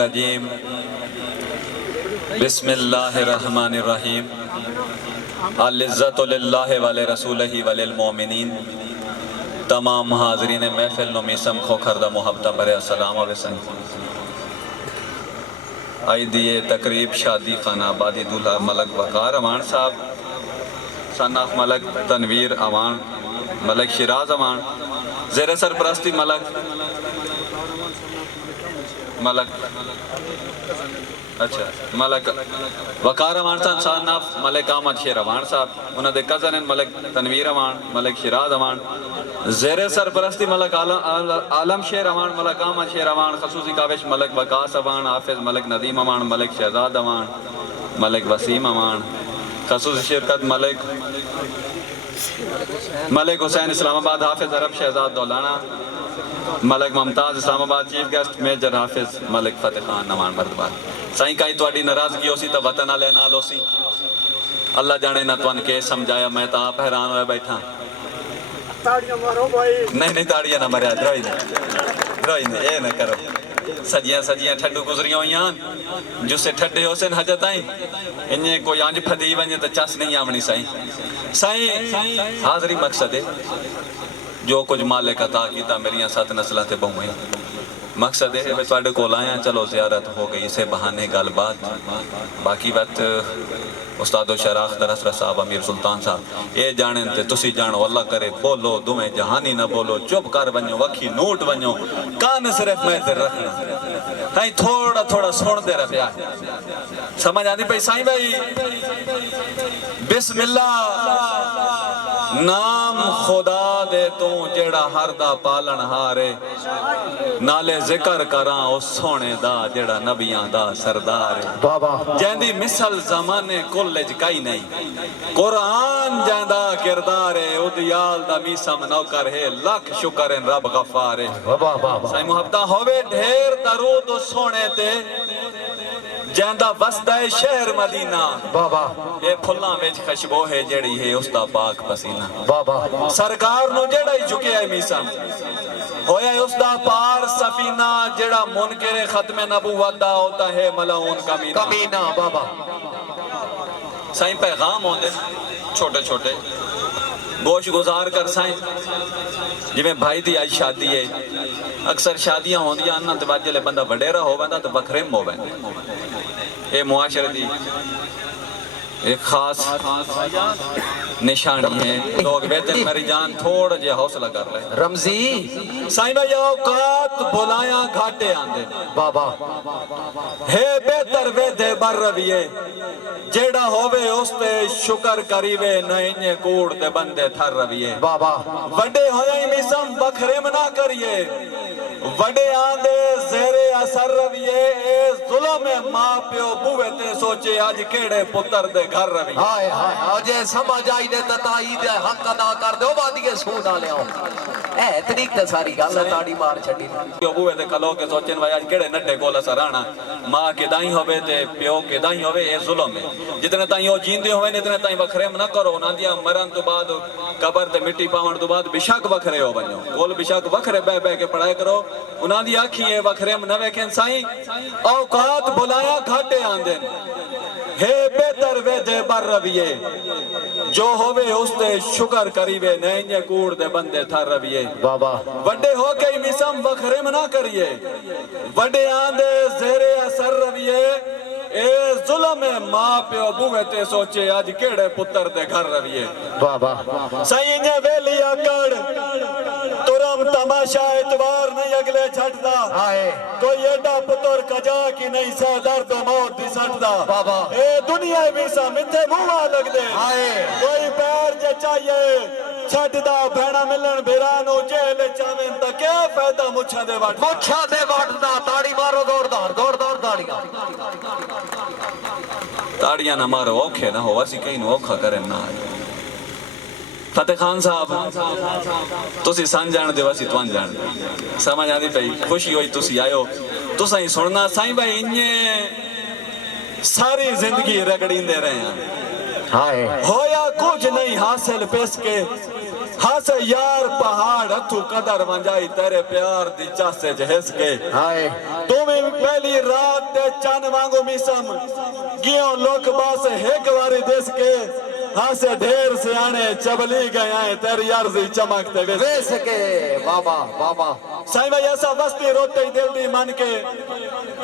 रजीम बिस्मिल्लाहिर्रहमानिर्रहीम अल-इज़्ज़तु लिल्लाहि व लिरसूलिही व लिल-मोमिनीन। तमाम हाज़रीन महफिल नो मीसम खोखरदा मुहब्बत भरे अस्सलाम अलैकुम। आई दिए तकरीब शादी खाना आबादी दूल्हा मलक वकार अमान साहब, सनाफ मलक तनवीर अमान, मलक शिराज अमान, ज़ेर सरपरस्ती मलक अच्छा मलक वकार अमान साहब, सनाफ मलक अहमद शेर अमान साहब, उन्होंने कज़न मलक तनवीर अमान, मलक शिराज अमान, ज़ेर सरपरस्ती मलक आलम शेर अमान, मलक अहमद शेर अमान, खसूसी काविश मलक वकास अमान, हाफिज मलक नदीम अमान, मलक शहजाद अमान, मलक वसीम अमान, खसूसी शिरकत Malak Hussain Islamabad, Hafiz Arab Shahzad Daulana, Malak Mumtaz Islamabad, chief guest major Hafiz Malak Fateh Khan नमान मरदबाद। साईं काई तुहाडी नाराजगी होसी तो वतन वाले नाल होसी, अल्लाह जाने ना तुहानू के समझाया, मैं तो आप हैरान होया बैठा। ताड़ियां मारो भाई। नहीं ताड़ियां ना मारिया, रोई नहीं ये ना करो। सजियां सजियां ठड्डू गुजरियां हुई जिससे ठड्डे होसन हजत आई इन्हें कोई अंज फदी वने तो चस नहीं आमनी। साईं हाजरी मकसद है जो कुछ मालिक अता किया मेरिया 7 नस्लों से बहुए मकसद है मैं तुहाडे कोल आया, चलो ज़ियारत हो गई, इसे बहाने गलबात। बाकी बात उस्तादो शराख दरअसल साहब अमीर सुल्तान साहब ये जाने ते तुसी जानो, अल्लाह करे बोलो दुमें जहानी ना बोलो, चुप कर वनो वखी नोट वनो, कान सिर्फ मैं ते रखना हाई थोड़ा थोड़ा सुनते रहा। समझ आती पई साईं भाई? बिस्मिल्लाह नाम खुदा दे तू जेड़ा हर दा पालन हारे, नाले जिक्र करा उस सोने दा जेड़ा नबियां दा सरदार है, जैंदी मिसल जमाने कुल्लेज कई नहीं, कुरान जैंदा किरदार है, उदयाल दा मीसम नौकर है, लख शुक्र है रब गफार है। साईं मुहब्बता होवे ढेर दरूद उस सोने ते जैंदा वसदा है शहर मदीना, ये फुल्लां विच खुशबू है जेड़ी है उसदा पाक पसीना, सरकार नु जेड़ा ही झुकिया मीसम होया उसदा पार सफीना, जेड़ा मुनकिर खत्म नबूवत दा होता है मलाउन कमीना। बाबा साईं पैगाम होंदे छोटे छोटे गोश गुजार कर साईं, जिवें भाई दी आज शादी है, अक्सर शादियां होंदियां ना ते वाजले बंदा वडेरा होवंदा ते बखरेम होवंदा, ये मुआशरे दी एक खास निशानी है। लोग बेहतर मेरी जान थोड़ा जिहा हौसला कर ले रमजी। साईं भाई औकात बुलाया घाटे आंदे बाबा, हे बेहतर वेदे बर रविए, जेड़ा होवे उसते शुक्र करीवे, नहीं कूड़ दे बंदे थर रविए बाबा। वड्डे होए मिसम बखरे मना करिए, वड्डे आंदे ज़ेरे असर रविए, ए जुल्म में मां प्यो बुवे ते सोचे आज केड़े पुत्र दे घर रवि। हाय हाय अजे समझ आई दे तताई दे हक अदा कर दो वादिए सूद आले आओ ए इतनी ते सारी गल ताड़ी मार छड़ी प्यो बुवे ते कलो के सोचन भाई आज केड़े नड्डे कोल सराणा, मां के दाई होवे ते प्यो के दाई होवे, ए जुल्म है। जितने ताई ओ जींदे होवे ने इतने ताई बखरे ना करो, ना दिया मरण तो बाद कबर ते मिट्टी पावण तो बाद बेशक बखरे हो बनो, कोल बेशक बखरे बह बह के पढ़ाई करो, उना दी आखी बखरे न वेखें। साईं औकात बुलाया घाटे आंदे, हे बेहतर वेदे बर रविए, जो होवे उसते शुक्र करीवे, नहीं कूड़ दे बंदे थर रविए बाबा। वड्डे हो के मिसम बखरे मना करिए, वड्डे आंदे ज़ेरे असर रविए, ए जुल्म में मां प्यो बुवे ते सोचे आज केड़े पुत्र दे घर रविए बाबा। साईं ने वेली आकड़ तुरम तमाशा इतवार नहीं अगले छटदा, कोई एडा पुत्र कजा की नहीं सा दर्द मौत दी सटदा बाबा। ए दुनिया में सा मिथे मुआ लग दे, कोई पैर जे चाहिए छटदा, भेड़ा मिलन बिरानो जेल चावें त क्या फायदा मुछा दे वटदा। ताड़ी मारो जोरदार जोरदार ताड़ियां, ताड़ियां ना मारो औखे ना हो, असी कहीं औखा करे ना। फतेह खान साहब तुसी सन जान दे, असी तुम जान दे, समझ आती पई? खुशी हुई तुसी आयो, तुसा ही सुनना। साईं भाई इन्हें सारी जिंदगी रगड़ींदे रहे हैं, होया कुछ नहीं हासिल पेश के, हस यार पहाड़ हथू कदर वंजाई तेरे प्यार दी चासे जहस के हाय तुम्हें पहली रात दे चन वांगू मिसम गियो लोक बास एक वारी देस के हासे ढेर से आने चबली गए आए तेरी अर्जी चमकते वेस के बाबा बाबा साईं भाई ऐसा वस्ती रोते ही दिल दी मन के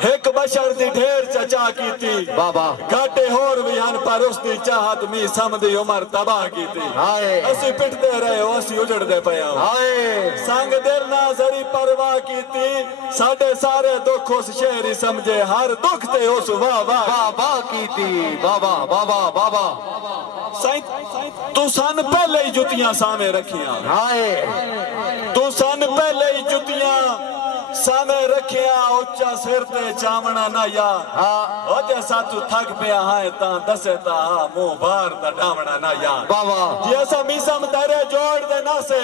एक बशर दी ढेर चचा की थी बाबा घाटे होर भी हन पर उसकी चाहत मी समझी उमर तबाह की थी हाय असी पिटते रहे असी उजड़ते पया हाय संग दिल ना जरी परवाह की थी साडे सारे दुख उस शहरी समझे हर दुख ते उस वाह वाह बाबा की थी बाबा बाबा बाबा साईं तू सन पहले ही जुतियां सामे रखियां हाय तू सन पहले ही जुतियां सामे रखिया उच्चा सिर ते चावना ना या हाँ ओते सातू थक पिया है ता दसे ता मुंह बाहर ता डावना ना या बाबा जैसा मिसम तेरे जोड़ दे ना से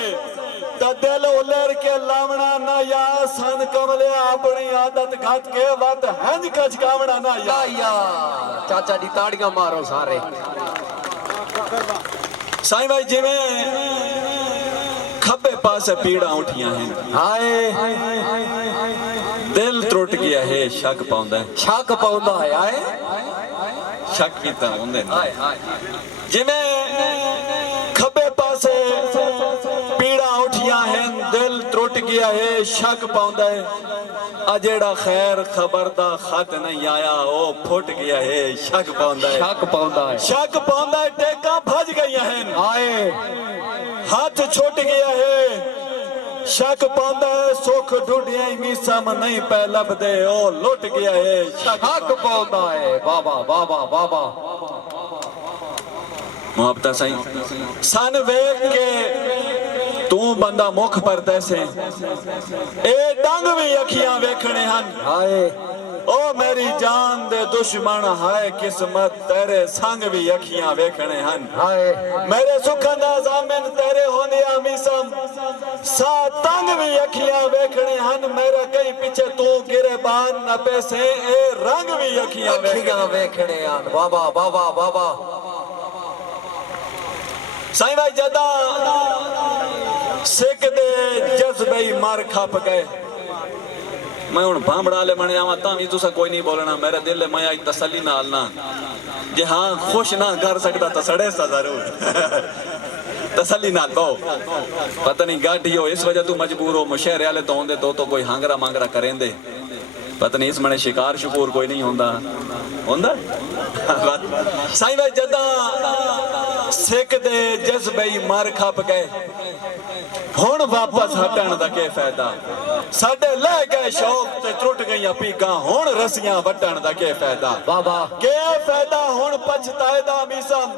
ता दिल उलर के लावना ना या सन कमले अपनी आदत घट के वत हंज कचकावना ना या या चाचा दी ताड़ियां मारो सारे साईं भाई जिवें खब्बे पासे पीड़ा उठियां हैं हाय दिल त्रुट गया है शक पाउंदा है शक पाउंदा है हाय शक कीता हुंदे ने हाय हाय जिवें खब्बे पासे पीड़ा उठियां हैं दिल त्रुट गया है शक पाउंदा है आ जेड़ा खैर खबर दा खत नहीं आया ओ फुट गया है शक पाउंदा है शक पाउंदा है शक पाउंदा है टेका भज गईयां हैं हाय हाथ छुट गया है शक पांदा है सुख ढूंढिया ही मीसम नहीं पै लभदे ओ लुट गया है शक पाउंदा है बाबा बाबा बाबा मुहब्बत सही सन वेख के तू बंदा मुख पर तैसे ए डंग भी अखियां वेखने हन हाय ओ मेरी जान दे दुश्मन हाय किस्मत तेरे संग भी अखियां वेखने हन हाय मेरे सुखन दा जामिन तेरे होने मिसम सा तंग भी अखियां वेखने हन मेरा कहीं पीछे तू गिरेबान न पैसे ए रंग भी अखियां वेखने हन बाबा बाबा बाबा साईं भाई जदा सिख दे जज्बे ही मार खप गए मैं हुण भांबड़ा ले बन जावां तां भी तुसा कोई नहीं बोलना मेरा दिल मैं आज तसल्ली नाल ना जे हां खुश ना कर सकदा तां सड़े सा जरूर तसल्ली नाल बहु पता नहीं गाठी हो इस वजह तू मजबूर हो मुशहरे वाले तो होंदे तो कोई हांगरा मांगरा करेंदे पता नहीं इस मने शिकार शकूर कोई नहीं होंदा होंदा साईं भाई जदा सिख दे जज्बे ही मार खप गए हुण वापस हटण दा के फायदा साडे ले गए शौक ते टुट गईयां पीगा हुण रस्सियां वटण दा के फायदा बाबा के फायदा हुण पछताए दा मिसम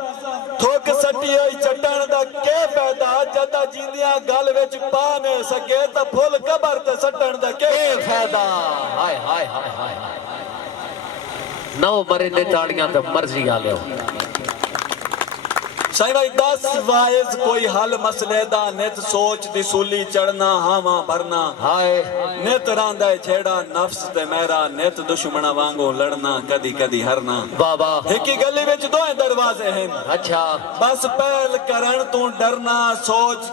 थुक सट्टी होई चट्टण दा के फायदा जदा जींदियां गल विच पा न सके तां फुल कबर ते सट्टण दा के फायदा हाय हाय हाय हाय नौ मरे ने ताड़ियां ते मर्जी आ लियो साईं भाई 10 वाइज कोई हल मसले दा नित सोच दी सूली चढ़ना हावा भरना हाय नित रांदा छेड़ा नफ्स ते मेरा नित दुश्मना वांगू लड़ना कदी कदी हरना बाबा हिकी गली विच दो दरवाजे हैं अच्छा बस पहल करन तू डरना सोच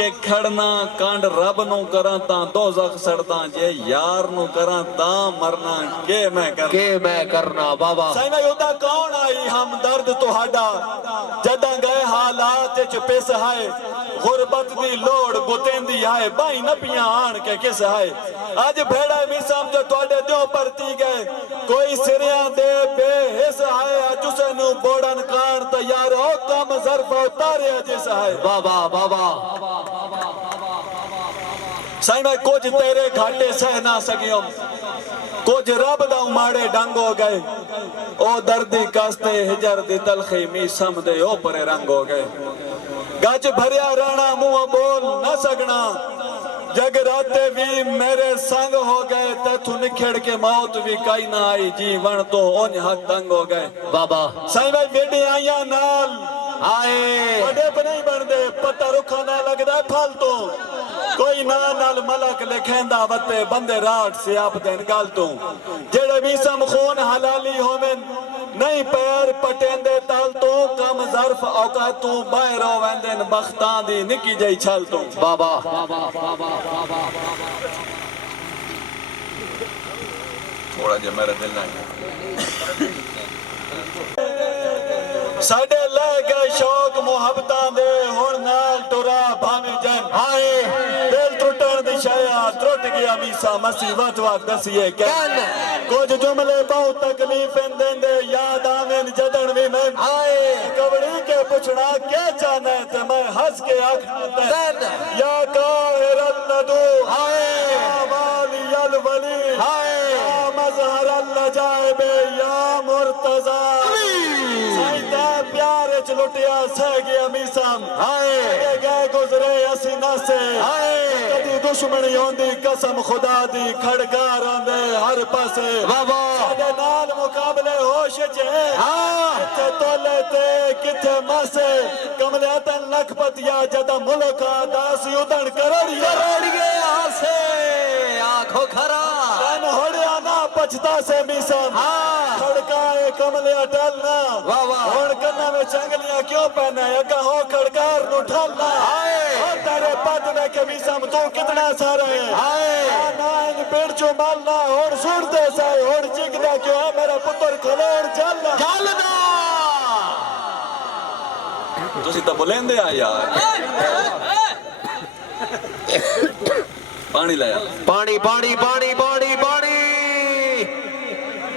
के खड़ना कांड रब नु करा तां दोज़ख सड़दा जे यार नु करा तां मरना के मैं करना बाबा साईं भाई ओदा कौन आई हम दर्द तुहाडा जदा गए हालात च पिस हाय गुरबत दी लोड़ गुतेंदी आए बाई नपियां आन के किस हाय अज भेड़ा भी समझो तुहाडे दिओ परती गए कोई सिरियां दे बेहिस हाय अज उसनु बोड़न कान तैयार हो कम ज़र्फ उतारे जिस हाय बाबा बाबा साईं भाई कुछ तेरे घाटे सह ना सकियो कुछ रब दा उमाड़े डंग हो गए ओ दर्दी कास्ते हिजर दी तलखी मी समदे ओ परे रंग हो गए गज भरिया रहना मुंह बोल न सकना जगराते भी मेरे संग हो गए तू निखड़ के मौत भी कई ना आई जीवन तो ओन हद तंग हो गए बाबा साईं भाई बेटी आइया नाल आए बड़े नहीं बनते पता रुखा ना लगता फल तो कोई नाल मलक लिखेंदा वते बंदे रात से आप दिन गल तू जेड़े भी सम खून हलाली होवन नहीं पैर पटेंदे तल तो कम सर्फ औकात तू बाहरों वेंदन बख्तां दी निकी जई छल तू बाबा थोड़ा जिहा मेरा दिल ना साडे ले गए शौक मुहब्बतां दे हुण नाल टुरा भावे जन हाय दिल टुटण दी शाया टुट गया मीसा मसी वत वत दसिए कन कुछ जुमले बहुत तकलीफ देंदे याद आवेन जदन भी मैं हाय कवड़ी के पुछना क्या चाहना है ते मैं हंस के आखना कन या काहिरन नदू हाय वाली अल वली हाय या मजहर अल जाइबे या मुर्तजा सैदा प्यार च लुटिया सह गया मीसम हाय गए गुजरे असी नासे हाय कदी दुश्मनी होंदी कसम खुदा दी खड़कार आंदे हर पासे बाबा साडे नाल मुकाबले होश च है हाँ किथे तोले ते किथे मासे कमले तन लखपतिया जदा मुल्क दास उदन करोड़िया करोड़िए आसे आंखों खरा तन होड़िया ना पछता से मीसम हाँ खड़काए कमले टलना वाह वाह हुण कन्ना में चंगलियां क्यों पहने अगा हो खड़कार नु ठलना हाय ओ तेरे पद में के मीसम तू कितना सारा है हाय ना इन पेड़ चो मालना हुण सुरदे से हुण चिकदा क्यों है मेरा पुत्र खलोड़ चलना चलना ਤੁਸੀਂ ਤਾਂ ਬੁਲੰਦੇ ਆ ਯਾਰ ਪਾਣੀ ਲੈ ਆ पानी पानी पानी पानी पानी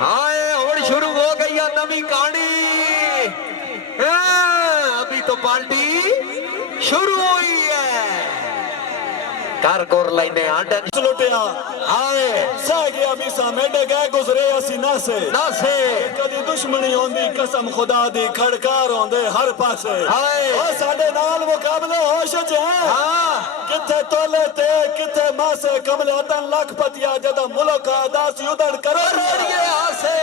हाय और शुरू हो गई है नवी कहानी अभी तो पार्टी शुरू हुई है कर कोर लाइने आंडन लुटिया हाय सह गया मीसा मेडे गए गुजरे असी नासे ना से कदी दुश्मनी होंदी कसम खुदा दी खड़कार होंदे हर पासे हाय ओ साडे नाल मुकाबले होश च है हाँ किथे तोले ते किथे मासे कमले तन लखपतिया जदा मुल्क दास उदन करोड़िया करोड़िए आसे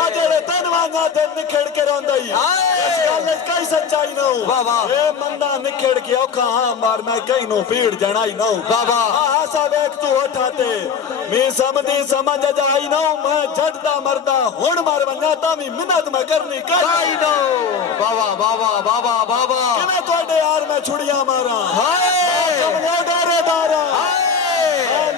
आ जेड़े तन वांगा ते निखड़ के रोंदा ही हाय इस गल विच कई सच्चाई ना हो वाह वाह ए मंदा निखड़ के औखा हां मार मैं कई नु पीड़ जणाई ना हो बाबा आसा वेख तू उठाते मी समझी समझ जाई ना मैं झटदा मरदा हुण मार वन्या ता भी मिन्नत मैं करनी कर आई नो बाबा बाबा बाबा बाबा किने तोड़े यार मैं छुड़िया मारा हाय कमले डारे दारा हाय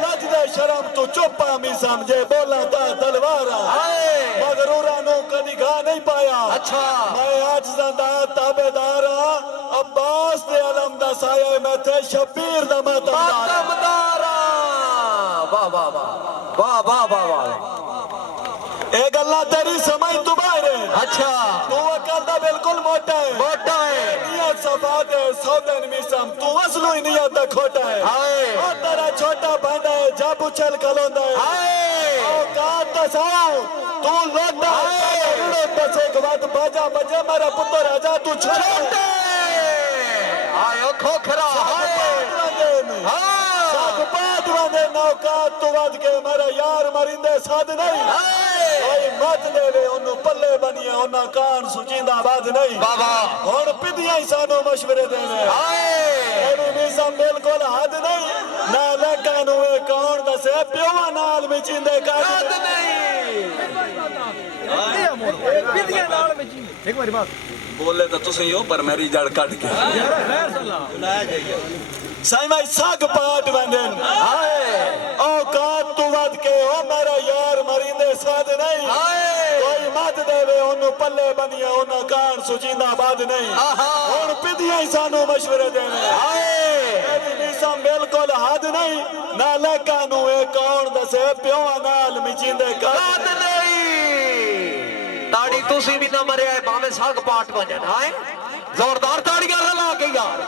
लज दे शर्म तू चुप मी समझे बोला ता तलवारा हाय मगर उरा नो कदी गा नहीं पाया अच्छा मैं आज ज़िंदा ताबेदारा अब्बास दे अलम दा साया मैं थे शबीर दा मातमदारा मातमदारा वाह वाह वाह वाह वाह वाह वाह ए गल्ला तेरी समझ तू बाहर है अच्छा तू अकल दा बिल्कुल मोटा है मोटा है नियत सफा दे सौदन मिसम तू असलो ही नियत दा खोटा है हाय ओ तेरा छोटा भांडा है जब उछल खलोंदा है हाय ओ कात दसाओ तू लोटा है उड़ो तसे गवत बाजा बजे मेरा पुत्र राजा तू छोटे आयो खोखरा हाय हाँ साथ वादे नौका तू वद के मेरा यार मरिंदे साध नहीं कोई मत देवे ओनु पल्ले बनिए ओना कान सुचिंदा बाद नहीं बाबा हुण पिदियां ही सानू मशवरे देवे हाय एनु मिसम बिल्कुल हद नहीं ना लगा नु ए कौन दसे प्योवा नाल विचिंदे याद काद नहीं एक बारी बात बोले तो तुसी हो पर मेरी जड़ कट के साईं भाई साग पाट वंदन हाय औकात तू वद के ओ मेरा यार मरिंदे साध नहीं हाय कोई मत देवे ओनु पल्ले बनिए ओना कान सुचिंदा बाद नहीं आहा हुण पिदियां ही सानू मशवरे देवे हाय एवी मिसम बिल्कुल हद नहीं ना लगा नु ए कौन दसे प्योवा नाल मिचिंदे काद याद नहीं ताड़ी तुसी भी ना मरे आए भावे साग पाट बजन हाय जोरदार ताड़ियां लगा के यार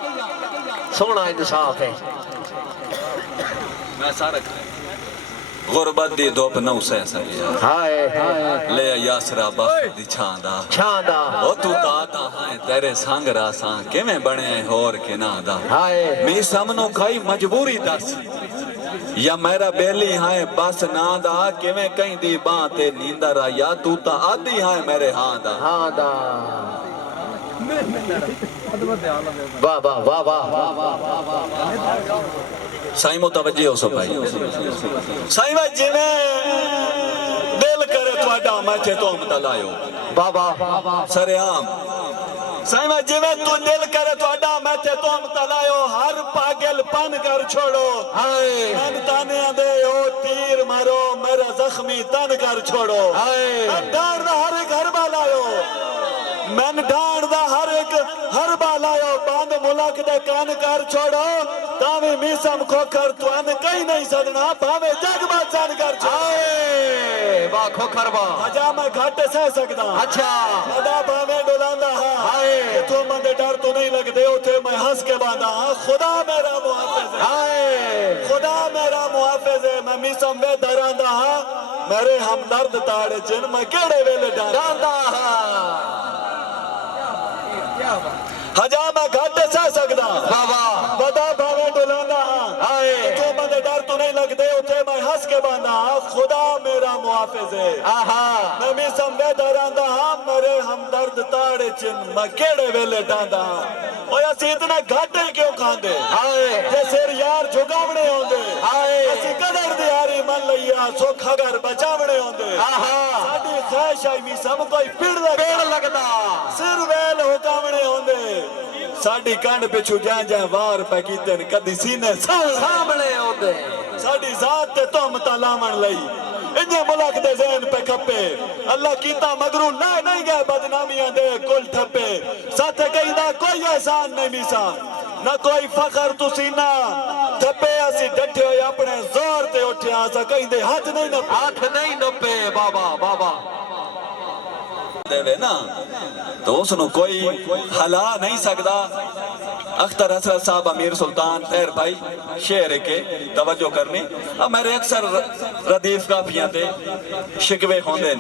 सोना इंसाफ है मैं सारा गुरबत दी धुप नौ सह सकी हाय ले यासरा बख्त दी छांदा छांदा ओ तू दाता है तेरे संग रासा किवें बने होर के ना दा हाय मी समनो खाई मजबूरी दस या मेरा बेली है बस ना दा किवें कहीं दी बां ते नींदर आ या तू ता आदी है मेरे हां दा हाँ दा वाह वाह वाह वाह साईं मुतवज्जे हो सो भाई साईं भाई जिवें दिल करे ਤੁਹਾਡਾ ਮੈਂ ਤੇ ਤੋਮਤ ਲਾਇਓ बाबा सरेआम साईं भाई जिवें तू दिल करे तोड़ा मैं ते तुम तलायो हर पागल पन कर छोड़ो हाय मन ताने दे ओ तीर मारो मेरा जख्मी तन कर छोड़ो हाय डांड दा हर एक हरबा लायो मन डांड दा हर एक हरबा लायो बंद मुलक दे कान कर छोड़ो तावे मिसम खोखर तुन कहीं नहीं सदना भावे जग बादशाह कर छोड़ो हाय वाह खोखरवा हजा मैं घट सह सकदा अच्छा सदा भावे डोलांदा हाय इथों मंदे डर तो नहीं लगदे उथे मैं हंस के बांधा खुदा मेरा मुहाफिज है हाय खुदा मेरा मुहाफिज है मैं मिसम वे दरांदा मेरे हमदर्द ताड़े जिन मैं केड़े वेले डांदा हजा मैं घट सह सकदा बाबा बदा भावे डोलांदा हाय इथों मंदे डर तो नहीं लगदे उथे मैं हंस के बांधा खुदा मेरा मुहाफिज है आहा मैं मिसम वे दरांदा मेरे हमदर्द ताड़े जिन मैं केड़े वेले डांदा ओए असी इतना घट ही क्यों खांदे हाय जे सिर यार झुकावणे होंदे हाय असी कदर दी यारी मन लईया सोखा घर बचावणे होंदे आहा साडी ख्वाहिश आई भी सब कोई पेड़ लगदा सिर वेल हुकावणे होंदे साडी कंड पिछू जा जा वार पे कीते ने कदी सीने सामने आउंदे साडी जात ते तुम तलावण लई इन्ने मुल्क दे ज़हन पे खपे अल्लाह कीता मगरू ना नहीं गए बदनामियां दे कुल ठप्पे साथ कहीदा कोई एहसान नहीं मिसा ना कोई फखर तुसी ना ठप्पे असी डटे होए अपने जोर ते उठिया सा कहींदे हाथ नहीं नपे बाबा बाबा देवे ना तो उसनु कोई हला नहीं सकदा अख्तर हसरत साहब अमीर सुल्तान तैर भाई शेर के तवज्जो करनी अब मेरे अक्सर रदीफ काफियां ते शिकवे होंदे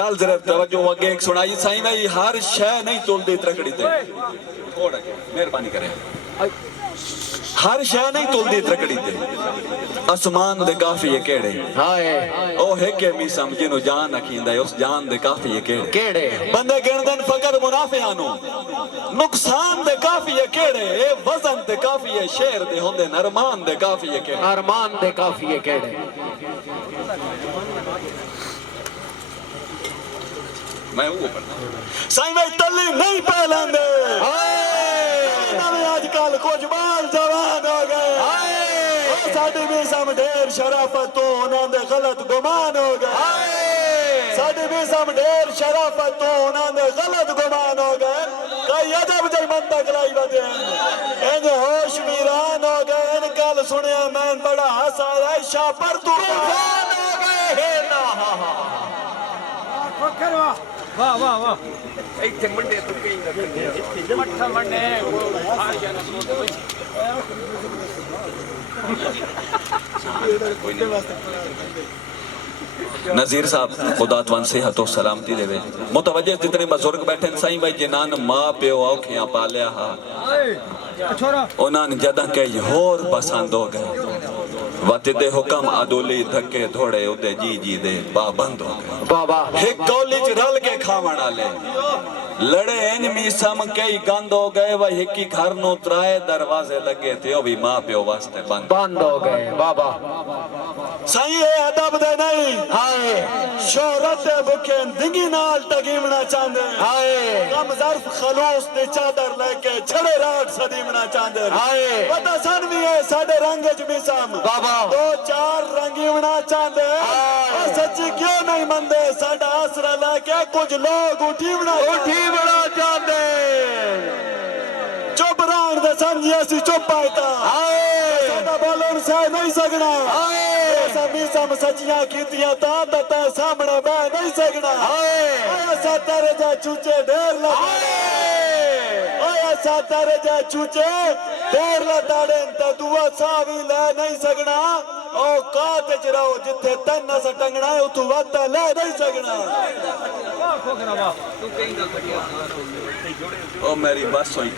गल जरा तवज्जो अगे एक सुनाई साईं भाई हर शय नहीं तुलदी त्रकड़ी ते थोड़ा मेहरबानी करें हर शय नहीं तुलदी त्रकड़ी ते आसमान दे काफिए केड़े हाय ओ हेके मी समझिनो जान अखींदा उस जान दे काफिए केड़े केड़े बंदे गिणदन फकत मुनाफियां नु नुकसान दे काफिए केड़े ए वजन दे काफिए शेर दे होंदे अरमान दे काफिए केड़े अरमान दे काफिए केड़े मैं वो साईं भाई तली नहीं पहलांदे आजकल कुछ बाल जवान हो गए साडी भी सम ढेर शराफत तो उन्होंने गलत गुमान हो गए साडी भी सम ढेर शराफत तो उन्होंने गलत गुमान हो गए कई अजब जई मन तक लाई बदे इन होश वीरान हो गए इन कल सुनिया मैं बड़ा हंसा ऐशा पर तू तूफान हो गए ना वाह वाह वाह ਇੱਥੇ ਮੰਡੇ ਤੋਂ ਕਈ ਲੱਗੇ ਮੱਠਾ ਮੰਡੇ ਆ ਗਿਆ ਨਾ नजीर साहब खुदा तुम सेहत और सलामती देवे मुतवज्जे जितने बुजुर्ग बैठे साईं भाई जिन्हां मां प्यो औखियां पालिया हा उन्हां जदा के होर पसंद हो गए वत दे हुक्म अदोली धक्के थोड़े उदे जी जी दे पाबंद हो गए बाबा एक कॉलेज रल के खावण वाले लड़े इन मीसम कई गंद हो गए वह हिकी घर नो त्राए दरवाजे लगे थे ओ भी मां प्यो वास्ते बंद हो गए बाबा सही है अदब दे नहीं हाय शोहरत दे भुखे दिंगी नाल टगीमना चाहंदे हाय कम ज़र्फ खलूस ते चादर लेके छड़े रात सदीमना चाहंदे हाय पता सन भी है साडे रंग च मिसम बाबा दो चार रंगीवना चाहंदे और सच्ची क्यों नहीं मंदे साडा आसरा लेके कुछ लोग उठी बड़ा चाहंदे चुप रहन दे समझी असी चुप आयता साडा बोलन सह नहीं सकना सभी सम सचियां कीतियां ता सामने बह नहीं सकना ऐसा तेरे जा चूचे ढेर लगे ऐसा तेरे जा चूचे ढेर लताड़े ते दुआ सा भी ले नहीं सकना ओ कात च रहो जिथे तन अस टंगना है उतू वत ले नहीं सकना ओ मेरी बस होई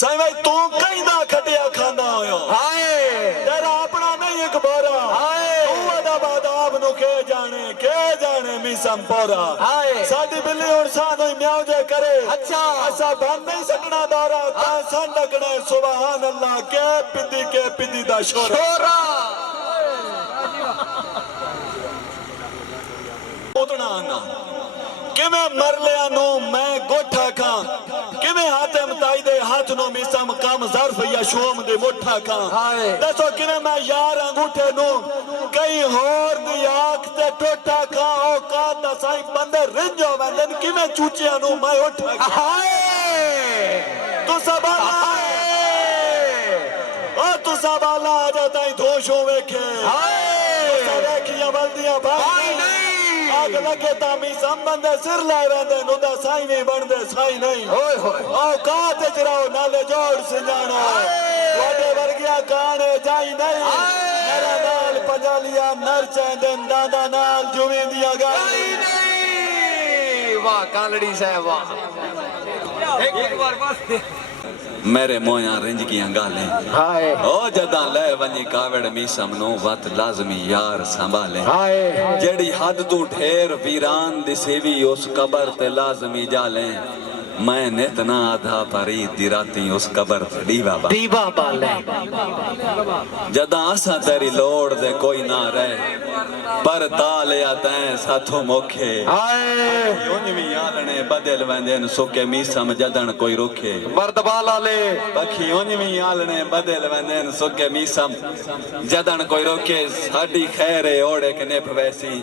साईं भाई तू कहीं दा खटिया खांदा होयो हाय तेरा अपना नहीं एक बोरा हाय तू अदब आदाब नु के जाने मिसम पोरा हाय साडी बिल्ली और सान होई म्याऊ जे करे अच्छा असा बन नहीं सकना दौरा ता सन डकने सुभान अल्लाह के पिदी दा शोरा उतना आना किवें मर लिया नो मैं गोठा खां किवें हातिम ताई दे हाथ नो मिसम कम ज़र्फ या शोम दे मुठा खां दसो किवें मैं यार अंगूठे नो कई होर दी आंख ते टोटा खां ओ का दा साईं बंदे रिंजो वंदन किवें चूचियां नो मैं उठा खां तू सबाला ओ तू सबाला आजा ताई दोषो वेखे तू वेखिया बल्दियां भाई आग लगे तामी संबंध सिर ला रहे नुदा साई नहीं बनदे साई नहीं औकात च रहो नाले जोड़ सिंजानो वाडे वर्गिया काने जाई नहीं मेरा नाल पजालिया नर चंदन दादा नाल जुवी दिया गाई नहीं वाह कालड़ी साहब वाह एक बार बस मेरे मोया रिंज की गालें हाय ओ जदा ले वनी कावड़ मी समनो वत लाजमी यार संभाले हाय जेड़ी हद तू ढेर वीरान दिसेवी उस कबर ते लाजमी जाले मैं नितना आधा परी दिराती उस कबर ते दीवा बाले जदा आसा तेरी लोड़ दे कोई ना रहे पर तालिया तैं साथों मोखे हाय उन्वी आलने बदल वेंदन सुके मीसम जदन कोई रोके मर्दबा लाले पखी उन्वी आलने बदल वेंदन सुके मीसम जदन कोई रोके साडी खैर ओड़े के निभ वैसी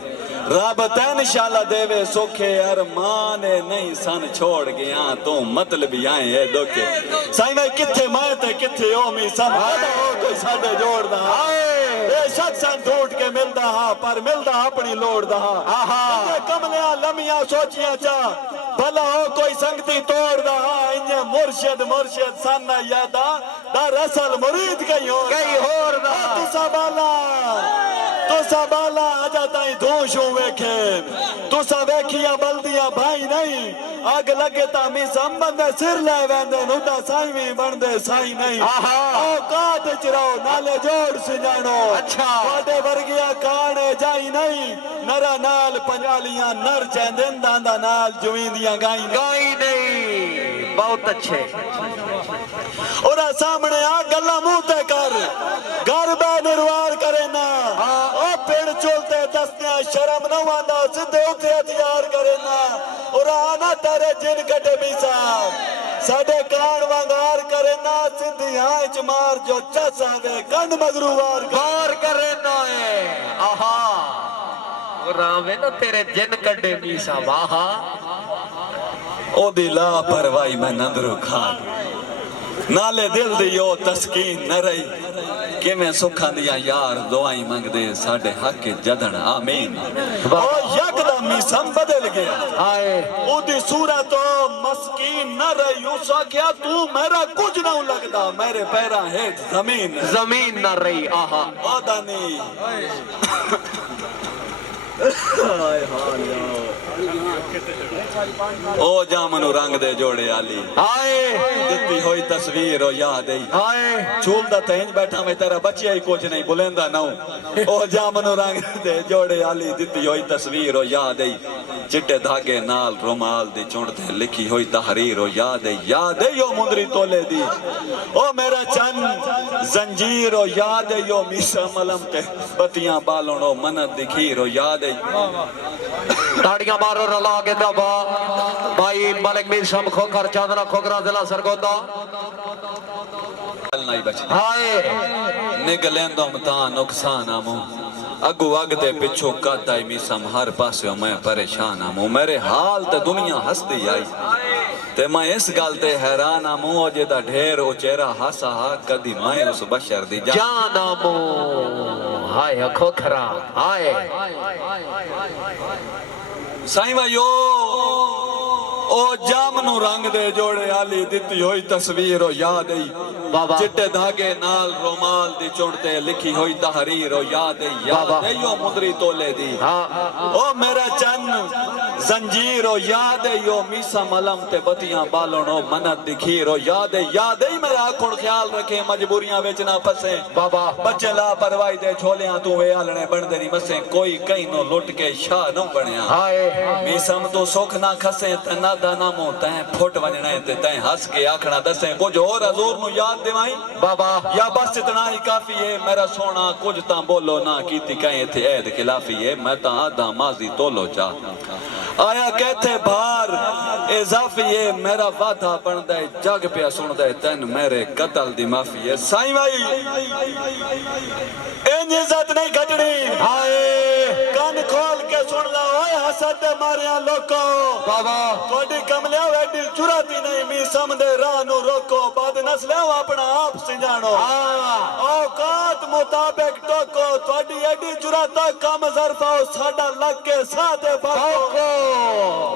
रब तैन शाला देवे सोखे अरमान नहीं सन छोड़ गया तू मतलब आए है दोके साईं भाई किथे मैं ते किथे ओ मीसम हो कोई साडे जोड़दा ए सत्संग ढूंढ के मिलदा हां पर मिलदा अपनी लोड़ दा आहा कमलियां लमियां सोचियां चा भला हो कोई संगती तोड़दा इन्ने मुर्शिद मुर्शिद साना यादा दर असल मुरीद कई होर दा तू सबाला आजा ताई दोषो वेखे तुसा वेखिया बल्दियां भाई नहीं अग लगे तामी संबंध सिर ले वेंदे नुदा साईं भी बनदे साईं नहीं औकात च रहो नाले जोड़ सिंजानो अच्छा वाडे वर्गिया काने जाई नहीं नरा नाल पंजालियां नर चंदन दांदा नाल जुवींदियां गाई नहीं बहुत अच्छे और सामने आ गल्ला मुंह ते कर घर बे निर्वार करे ना ओ पेड़ चोलते दसने शर्म न आंदा सीधे उथे हथियार करे ना और आना तेरे जिन कटे बीसा साडे कान वांगार करे ना सीधी आंच मार जो चसा दे कंड मगरूवार गार करे ना है आहा रावे ना तेरे जिन कटे बीसा वाहा ओ दिला परवाही मैं नंदरू खान नाले दिल दी ओ तस्कीन न रही कि मैं सुखा दिया यार दुआई मंगदे साडे हक जदन आमीन ओ यकदम मिसम बदल गया हाय ओदी सूरत मस्कीन न रही उस आख्या तू मेरा कुछ ना लगदा मेरे पैरा हेठ जमीन न रही आहा आदा नहीं ओ जामनु रंग दे जोड़े आली हाय दित्ती होई तस्वीर ओ याद आई हाय झूलदा तेंज बैठा मैं तेरा बच्चिया ही कुछ नहीं बुलेंदा ना ओ जामनु रंग दे जोड़े आली दित्ती होई तस्वीर ओ याद आई चिट्टे धागे नाल रुमाल दी चुंड ते लिखी होई तहरीर ओ याद आई ओ मुंदरी तोले दी ओ मेरा चन जंजीर ओ याद आई ओ मीसा मलम ते बतियां बालण ओ मनत दी खीर ओ याद आई ताड़ियां मारो रला के दबा भाई मलिक मीसम खोखर चांदना खोखरा जिला सरगोदा नहीं बच हाय निगलेंदो मता नुकसान आमो अगू अग ते पिछो कद आई मीसम हर पासे मैं परेशान आमो मेरे हाल ते दुनिया हसदी आई ते मैं इस गल ते हैरान आमो जेदा ढेर उचेरा हासा हा कदी मैं उस बशर दी जान आमो हाय खोखरा हाय साईं भाइयो ओ जामनु रंग दे जोड़े आली दित्ती होई तस्वीर ओ याद आई बाबा चिट्टे धागे नाल रोमाल दी चुड़ते लिखी होई तहरीर ओ याद आई ओ मुंदरी तोले दी ओ मेरा चन जंजीर ओ याद आई ओ मीसा मलम ते बतियां बालण ओ मनत दी खीर ओ याद आई मेरा आखुण ख्याल रखे मजबूरियां विच ना फसे बाबा बच्चे लापरवाही दे छोलियां तू वे आलने बनदे नहीं मसे कोई कहीं नो लुट के शाह न बनया हाय मीसम तो सुख ना खसे ते ना दानामो तैं फुट वजने ते तैं हंस के आखना दसे कुछ और हजूर नु याद दिवाई बाबा या बस इतना ही काफी है मेरा सोना कुछ ता बोलो ना कीती कहीं थे ऐद खिलाफी है मैं ता आदा माजी तोलो चा आया कहते भार इजाफी है मेरा वादा बनदा है जग पिया सुनदा है तन मेरे कत्ल दी माफी है साईं भाई इंज इज्जत नहीं घटनी हाय कान खोल के सुन ला ओए हसद दे मारिया लोको बाबा थोड़ी कमलिया वेडी चुराती नहीं मी समझे राह नु रोको बाद नस्ले अपना आप सिंजानो औकात मुताबिक टोको थोड़ी एडी चुराता कम जरफा साडा लग के साथे पाको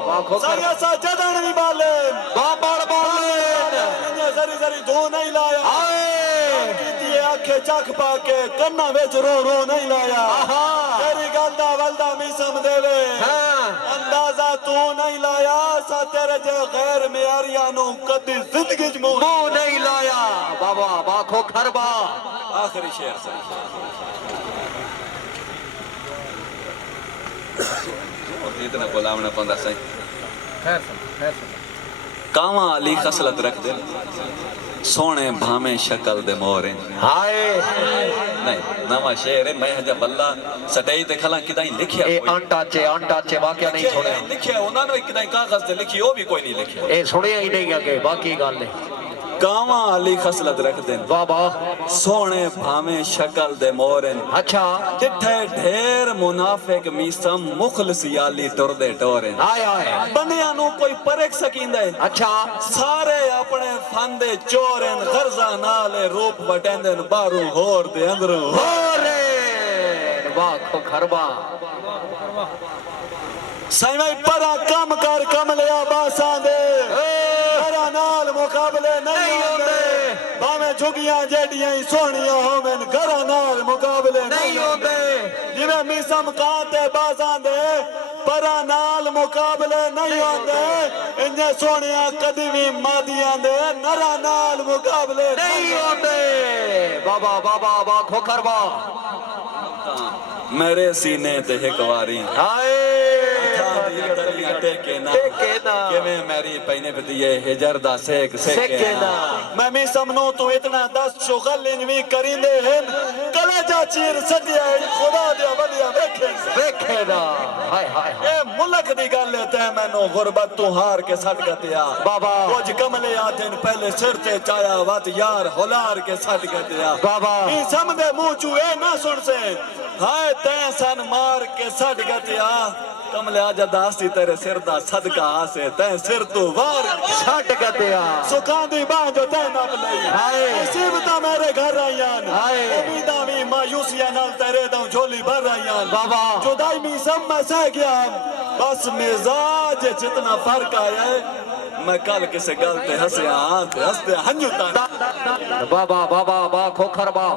बाखो साया सा जदन भी बालेन बाबड़ बालेन इन्हें जरी जरी धो नहीं लाया हाय कीती आंखें चख पाके कन्ना विच रो रो नहीं लाया तेरी गल दा वलदा मी समझेवे अंदाजा तू नहीं लाया सा तेरे जो गैर मियारियां नु कदी जिंदगी च मुंह नहीं लाया बाबा बाखो खरबा आखिरी शेर से और इतना बुलावना पंदा सही कावा अली खसलत रख दे सोने भावे शक्ल दे मोरे हाय नहीं नवा शेर है मैं हजा बल्ला सटई ते खला किदाई लिखिया ए अंटाचे वाक्य नहीं सुने लिखिया उन्हां ने किदाई कागज ते लिखी ओ भी कोई नहीं लिखिया ए सुनिया ही नहीं अगे बाकी गल है कावा अली खसलत रख दे बाबा सोने भावे शक्ल दे मोरे अच्छा जिठे ढेर मुनाफिक मीसम मुखलिस याली टुरदे टोरे हाय हाय बंदियां नु कोई परख सकींदा है अच्छा सारे अपने फंदे चोरन गर्जा नाले रूप वटेंदन बारू होर दे अंदरों होरे बाखो खरबा साईं भाई परा कम कर कम लिया बासां दे मेरा नाल मुकाबले नहीं होंदे भाਵੇਂ झुगियां जेडियां ही सोहणियां होवन घरा नाल मुकाबले नहीं होंदे जिवें मीसम काते बासां दे परा नाल मुकाबले नहीं होंदे इंजे सोहणियां कदी भी मादियां दे नरा नाल मुकाबले नहीं होंदे बाबा बाबा बाखो खरबा मेरे सीने ते एक वारी हाय टेके ना किवें मेरी पैने पतिए हिजर दा सेक सेके ना मैं मी समनो तू इतना 10 शुगल इन भी करिंदे हैं कलेजा चीर सदिया खुदा दे वलिया देखे ना हाय हाय ए मुल्क दी गल है ते मैनू गुरबत तू हार के सट गतिया बाबा कुछ कमले आते पहले सिर ते चाया वत यार होलार के सट गतिया बाबा ई समझे मुंह चू ए ना सुन से हाय तै सन मार के सट गतिया कमले आजा दासी तेरे सिर दा सदका आसे तै सिर तू वार छट गतिया सुखां दी बाह जो तै नप लई हाय मुसीबतां मेरे घर आईयां हाय उम्मीदां भी मायूसियां नाल तेरे दा झोली भर आईयां बाबा जुदाई मी सब मैं सह गया बस मिजाज जितना फर्क आया है मैं कल किसी गल ते हंसया ते हंसते हंजू तारा बाबा बाबा बाखो खरबा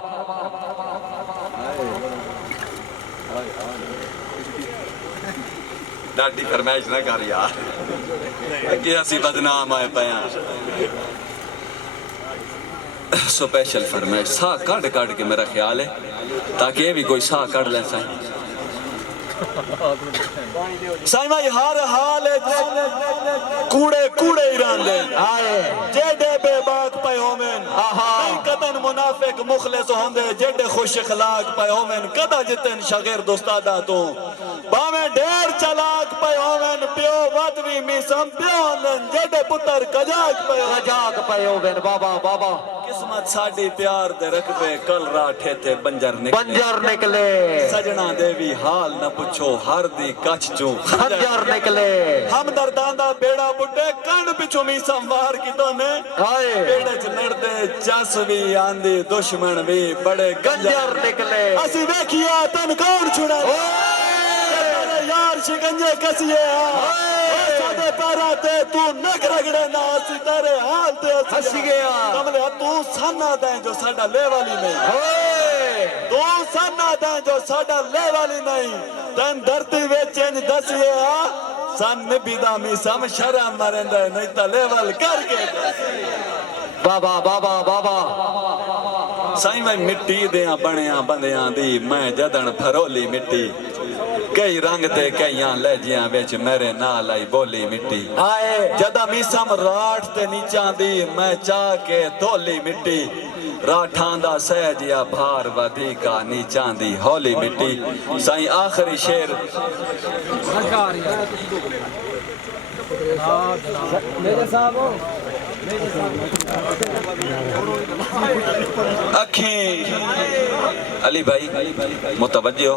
डाडी फरमाइश ना कर यार अगे असी बदनाम आए पया स्पेशल फरमाइश साह कट कट के मेरा ख्याल है ताकि ये भी कोई साह कट ले साईं भाई हर हाल कूड़े कूड़े ही रहंदे आए जेडे बेबाक पे होवेन नहीं कदन मुनाफिक मुखलिस होंदे जेडे खुश अखलाक पे होवेन कदा जितन शागिर्द उस्तादा तो भावे ढेर चलाक पे होवेन पियो वत भी मिसम पियो होंदन जेडे पुत्र कजाक पे होवेन बाबा बाबा किस्मत साडी प्यार दे रखबे कल राठे ते बंजर निकले सजना देवी हाल न पुछो हर दी कछ चू खंजर निकले हम दर्दां दा बेड़ा बुड्ढे कण पिछो मी संवार की तोने हाय बेड़े च लड़दे जस भी आंदी दुश्मन भी बड़े गंजर निकले असी वेखिया तन कौन छुड़ा तेरे यार शिकंजे कसिए साडे पैरा ते तू नक रगड़े ना असी तेरे हाल ते हंस गया कमले तू साना दे जो साडा ले वाली नहीं तू साना दे जो साडा ले वाली नहीं तन धरती विच इंज दसिए सन निबिदा मी सम शर्म मरंदा नहीं ता लेवल करके बाबा बाबा बाबा साईं मैं मिट्टी देया बनिया बंदियां दी मैं जदन फरोली मिट्टी कई रंग ते कईयां लहजियां विच मेरे नाल आई बोली मिट्टी आए जदा मी सम राठ ते नीचां दी मैं चाह के धोली मिट्टी राठां दा सहजिया भार वधीका नीचां दी हौली मिट्टी। साईं आखिरी शेर अखी अली भाई मुतवज्जो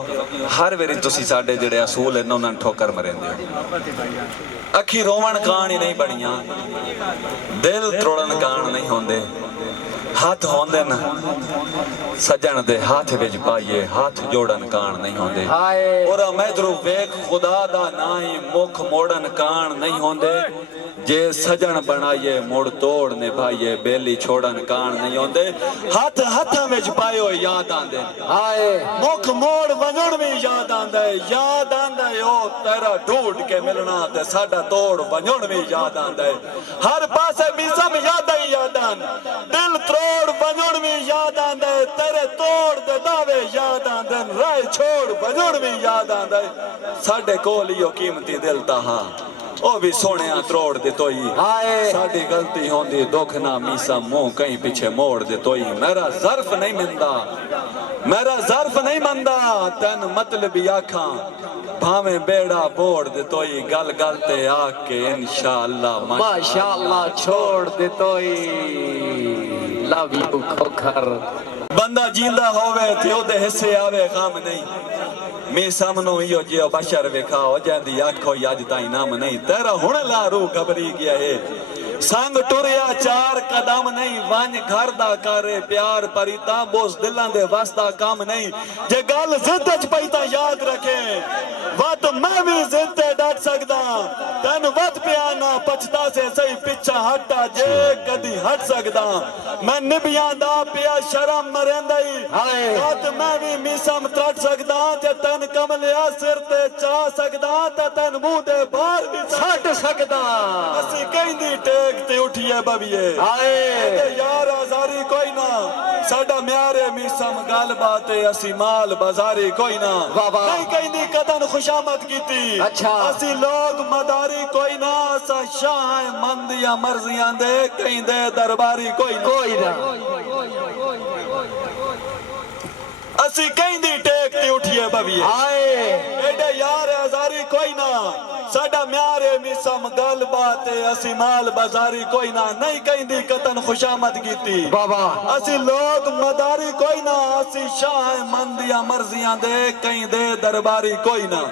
हर वेरी तुसी साडे जेड़े असूल हैं उन्हां नूं ठोकर मरेंदे हो। अखी रोवण कान ही नहीं बणियां, दिल त्रोड़न कान नहीं होंदे। हाथ होंदे न सजन दे हाथ विच पाइए, हाथ जोड़न कान नहीं होंदे। और मैदरू वेख खुदा दा नाई मुख मोड़न कान नहीं होंदे। जे सजन बनाइए मुड़ तोड़ निभाइए, बेली छोड़न कान नहीं होंदे। हाथ हथा विच पायो याद आंदे, मुख मोड़ वजण भी याद आंदा है। याद आंदा है ओ तेरा ढूंढ के मिलना ते साडा तोड़ वजण भी याद आंदा है। हर पासे मिसम याद ही यादान, दिल त्रोड़ वजण भी याद आंदा है। तेरे तोड़ दे दावे याद आंदे, राह छोड़ वजण भी याद आंदा है। साडे कोल इहो कीमती दिल ता हां ओ भी सोहणिया त्रोड़ दे तोई। साडी गलती होंदी दुख ना मीसा मुंह कहीं पीछे मोड़ दे तोई। मेरा ज़र्फ नहीं मिलदा, मेरा ज़र्फ नहीं मंदा, तन मतलबी आखां भावे बेड़ा बोड़ दे तोई। गल गल ते आके इंशाअल्लाह माशाअल्लाह छोड़ दे तोई। Love you Khokhar. बंदा जींदा होवे ते ओदे हिस्से आवे गम नहीं। मैं सामनो इहो जियो बशर विखाओ जंदी आखो अज ताईं नाम नहीं। तेरा हुण ला रू घबरी गया है, संग टुरिया चार कदम नहीं। वन घर दा करे प्यार परिता, बोस दिलां दे वसदा काम नहीं। जे गल जिद च पई तां याद रखे, वत मैं भी जिद ते डट सकदा। तन वत पिया ना पछता से सही पिछा हटा जे कदी हट सकदा। मैं निबियां दा पिया शर्म मरेंदई, वत मैं भी मिसम त्रट सकदा। जे तन कमलिया सिर ते चा सकदा ते तन मुंह दे बाहर भी छट सकदा। असी कहंदी टेक ते उठिए बबिए यार आजारी कोई ना। साडा म्यारे मिसम गल बात असी माल बाजारी कोई ना। नहीं कहंदी कदन खुशामद कीती, अच्छा असी लोग मदारी कोई ना। असा शाह मंद या मर्जियां दे कहीं दे दरबारी कोई ना। असी कहंदी टेक ते उठिए बबिए एडे यार आजारी कोई ना। साडा म्यारे मिसम गल बात असी माल बाजारी कोई ना। नहीं कहंदी कतन खुशामद कीती बाबा, असी लोग मदारी कोई ना। असी शाह मंदिया मर्जियां दे कहीं दे दरबारी कोई ना।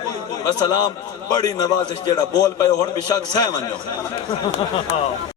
असलाम बड़ी नवाजिश जेड़ा बोल पे हुण भी शक सह वञो।